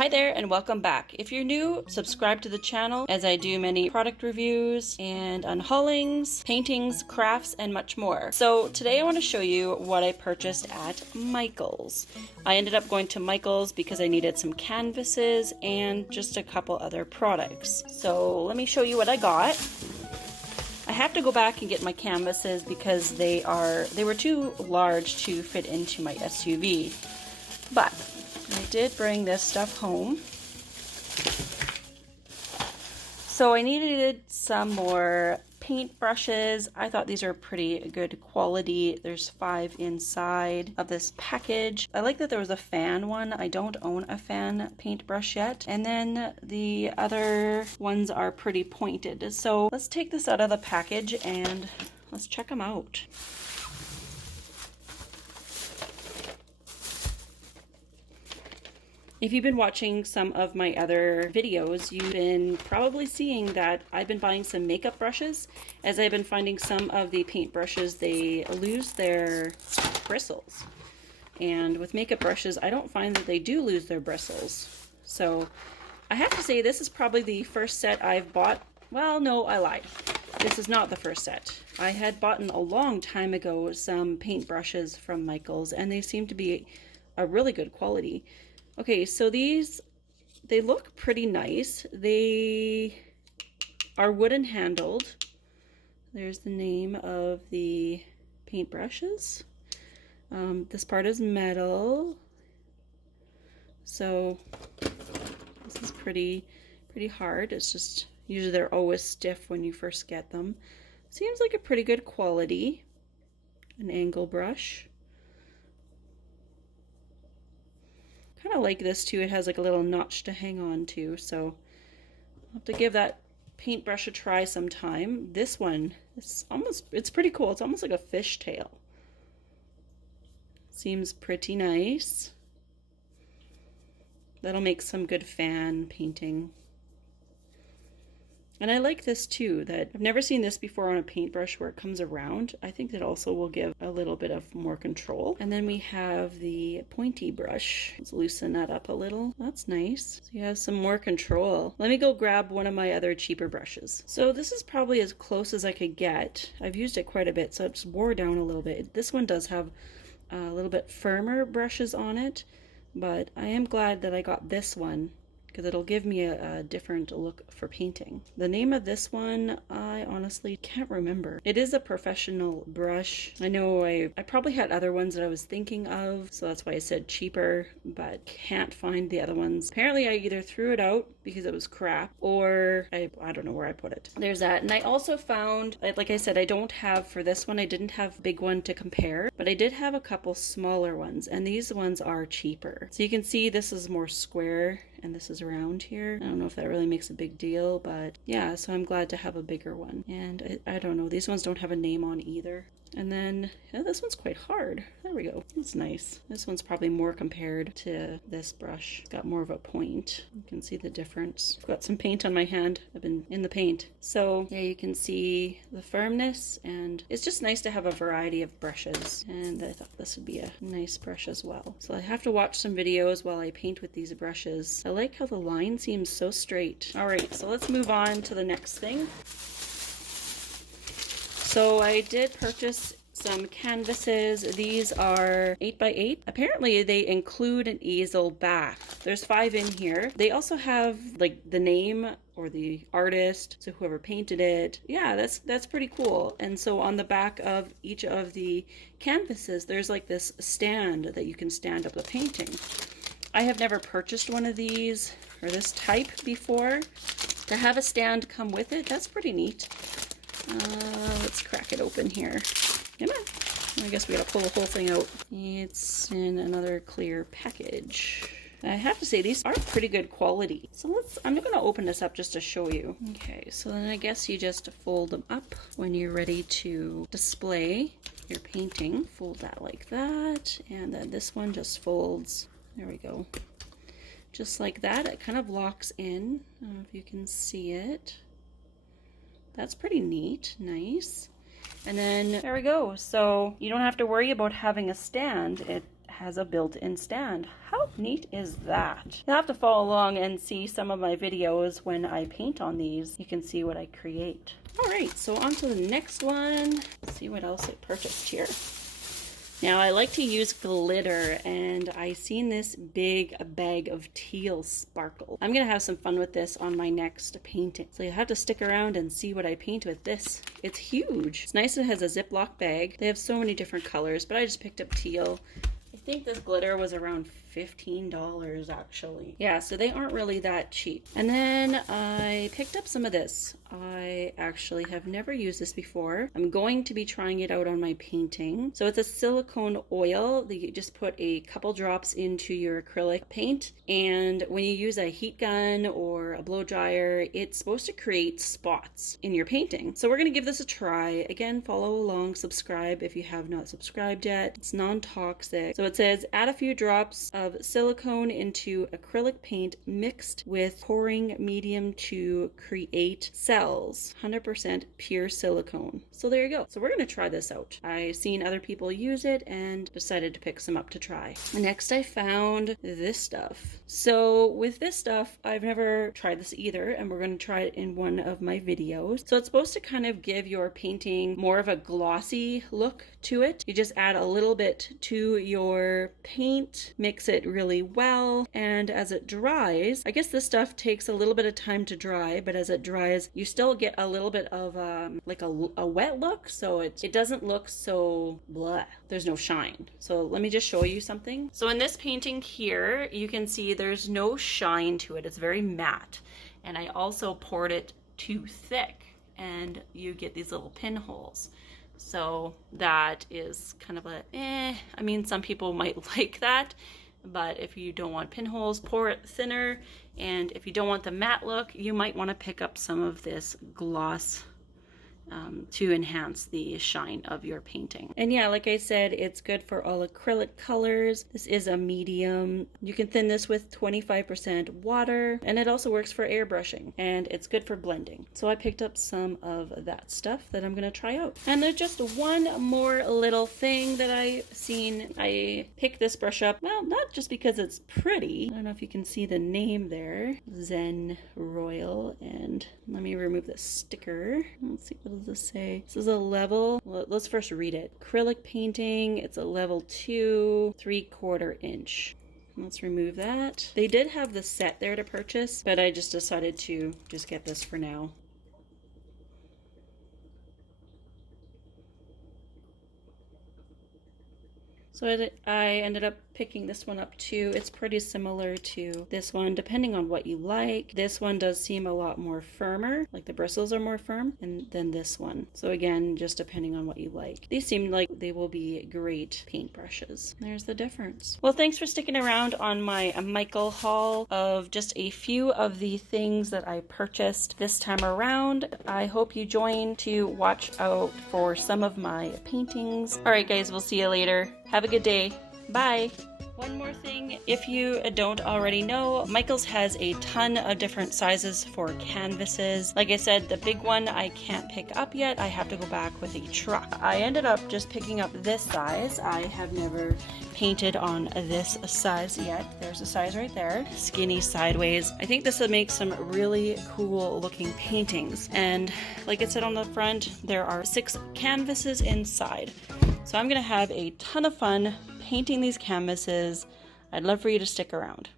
Hi there and welcome back. If you're new, subscribe to the channel as I do many product reviews and unhaulings, paintings, crafts, and much more. So today I want to show you what I purchased at Michaels. I ended up going to Michaels because I needed some canvases and just a couple other products. So let me show you what I got. I have to go back and get my canvases because they were too large to fit into my SUV. But I did bring this stuff home. So I needed some more paint brushes. I thought these are pretty good quality. There's 5 inside of this package. I like that there was a fan one. I don't own a fan paintbrush yet. And then the other ones are pretty pointed. So let's take this out of the package and let's check them out. If you've been watching some of my other videos, you've been probably seeing that I've been buying some makeup brushes, as I've been finding some of the paint brushes, they lose their bristles. And with makeup brushes, I don't find that they do lose their bristles. So I have to say this is probably the first set I've bought. Well, no, I lied. This is not the first set. I had bought a long time ago some paint brushes from Michaels, and they seem to be a really good quality. Okay, so these, they look pretty nice. They are wooden handled. There's the name of the paintbrushes. This part is metal. So this is pretty hard. It's just, usually they're always stiff when you first get them. Seems like a pretty good quality. An angle brush. Kind of like this too. It has like a little notch to hang on to, so I'll have to give that paintbrush a try sometime. This one, it's pretty cool. It's almost like a fishtail. Seems pretty nice. That'll make some good fan painting. And I like this too, that I've never seen this before on a paintbrush where it comes around. I think that also will give a little bit of more control. And then we have the pointy brush. Let's loosen that up a little. That's nice. So you have some more control. Let me go grab one of my other cheaper brushes. So this is probably as close as I could get. I've used it quite a bit, so it's wore down a little bit. This one does have a little bit firmer brushes on it, but I am glad that I got this one, because it'll give me a different look for painting. The name of this one, I honestly can't remember. It is a professional brush. I know I probably had other ones that I was thinking of, so that's why I said cheaper, but can't find the other ones. Apparently I either threw it out because it was crap, or I don't know where I put it. There's that. And I also found, like I said, I don't have, for this one, I didn't have a big one to compare, but I did have a couple smaller ones, and these ones are cheaper. So you can see this is more square, and this is around here. I don't know if that really makes a big deal, but yeah, so I'm glad to have a bigger one. And I don't know, these ones don't have a name on either. And then, yeah, this one's quite hard. There we go. That's nice. This one's probably more compared to this brush. It's got more of a point. You can see the difference. I've got some paint on my hand. I've been in the paint. So yeah, you can see the firmness, and it's just nice to have a variety of brushes. And I thought this would be a nice brush as well. So I have to watch some videos while I paint with these brushes. I like how the line seems so straight. All right, so let's move on to the next thing. So I did purchase some canvases. These are 8x8. Apparently they include an easel back. There's 5 in here. They also have like the name or the artist, so whoever painted it. Yeah, that's pretty cool. And so on the back of each of the canvases, there's like this stand that you can stand up the painting. I have never purchased one of these or this type before. To have a stand come with it, that's pretty neat. Let's crack it open here. Come on. I guess we gotta pull the whole thing out. It's in another clear package. I have to say, these are pretty good quality. So I'm gonna open this up just to show you. Okay, so then I guess you just fold them up when you're ready to display your painting. Fold that like that, and then this one just folds. There we go. Just like that. It kind of locks in. I don't know if you can see it. That's pretty neat. Nice. And then there we go. So you don't have to worry about having a stand. It has a built-in stand. How How neat is that? You'll have to follow along and see some of my videos when I paint on these. You can see what I create. All right, so on to the next one. Let's see what else I purchased here. Now I like to use glitter, and I seen this big bag of teal sparkle. I'm gonna have some fun with this on my next painting. So you have to stick around and see what I paint with this. It's huge. It's nice it has a Ziploc bag. They have so many different colors, but I just picked up teal. I think this glitter was around $15 actually. Yeah, so they aren't really that cheap. And then I picked up some of this. I actually have never used this before. I'm going to be trying it out on my painting. So it's a silicone oil that you just put a couple drops into your acrylic paint, and when you use a heat gun or a blow dryer, it's supposed to create spots in your painting. So we're gonna give this a try. Again, follow along, subscribe if you have not subscribed yet. It's non-toxic. So it says add a few drops of silicone into acrylic paint mixed with pouring medium to create cells. 100% pure silicone. So there you go. So we're going to try this out. I seen other people use it and decided to pick some up to try. Next I found this stuff. So with this stuff, I've never tried this either, and we're going to try it in one of my videos. So it's supposed to kind of give your painting more of a glossy look to it. You just add a little bit to your paint, mix it really well, and as it dries, I guess this stuff takes a little bit of time to dry, but as it dries, you still get a little bit of like a wet look, so it doesn't look so blah. There's no shine. So let me just show you something. So in this painting here, you can see there's no shine to it. It's very matte, and I also poured it too thick, and you get these little pinholes. So that is kind of a I mean, some people might like that, but if you don't want pinholes, pour it thinner. And if you don't want the matte look, you might want to pick up some of this gloss to enhance the shine of your painting. And yeah, like I said, it's good for all acrylic colors. This is a medium. You can thin this with 25% water, and it also works for airbrushing, and it's good for blending. So I picked up some of that stuff that I'm gonna try out. And there's just one more little thing that I seen. I picked this brush up, well, not just because it's pretty. I don't know if you can see the name there, Zen Royal, and let me remove the sticker. Let's see, what does this say? This is a level, let's first read it. Acrylic painting, it's a level 2, 3/4 inch. Let's remove that. They did have the set there to purchase, but I just decided to just get this for now. So I ended up picking this one up too. It's pretty similar to this one, depending on what you like. This one does seem a lot more firmer, like the bristles are more firm than this one. So again, just depending on what you like. These seem like they will be great paintbrushes. There's the difference. Well, thanks for sticking around on my Michael haul of just a few of the things that I purchased this time around. I hope you join to watch out for some of my paintings. All right, guys, we'll see you later. Have a good day. Bye. One more thing, if you don't already know, Michaels has a ton of different sizes for canvases. Like I said, the big one I can't pick up yet. I have to go back with a truck. I ended up just picking up this size. I have never painted on this size yet. There's a size right there. Skinny sideways. I think this would make some really cool looking paintings. And like I said on the front, there are 6 canvases inside. So I'm gonna have a ton of fun painting these canvases. I'd love for you to stick around.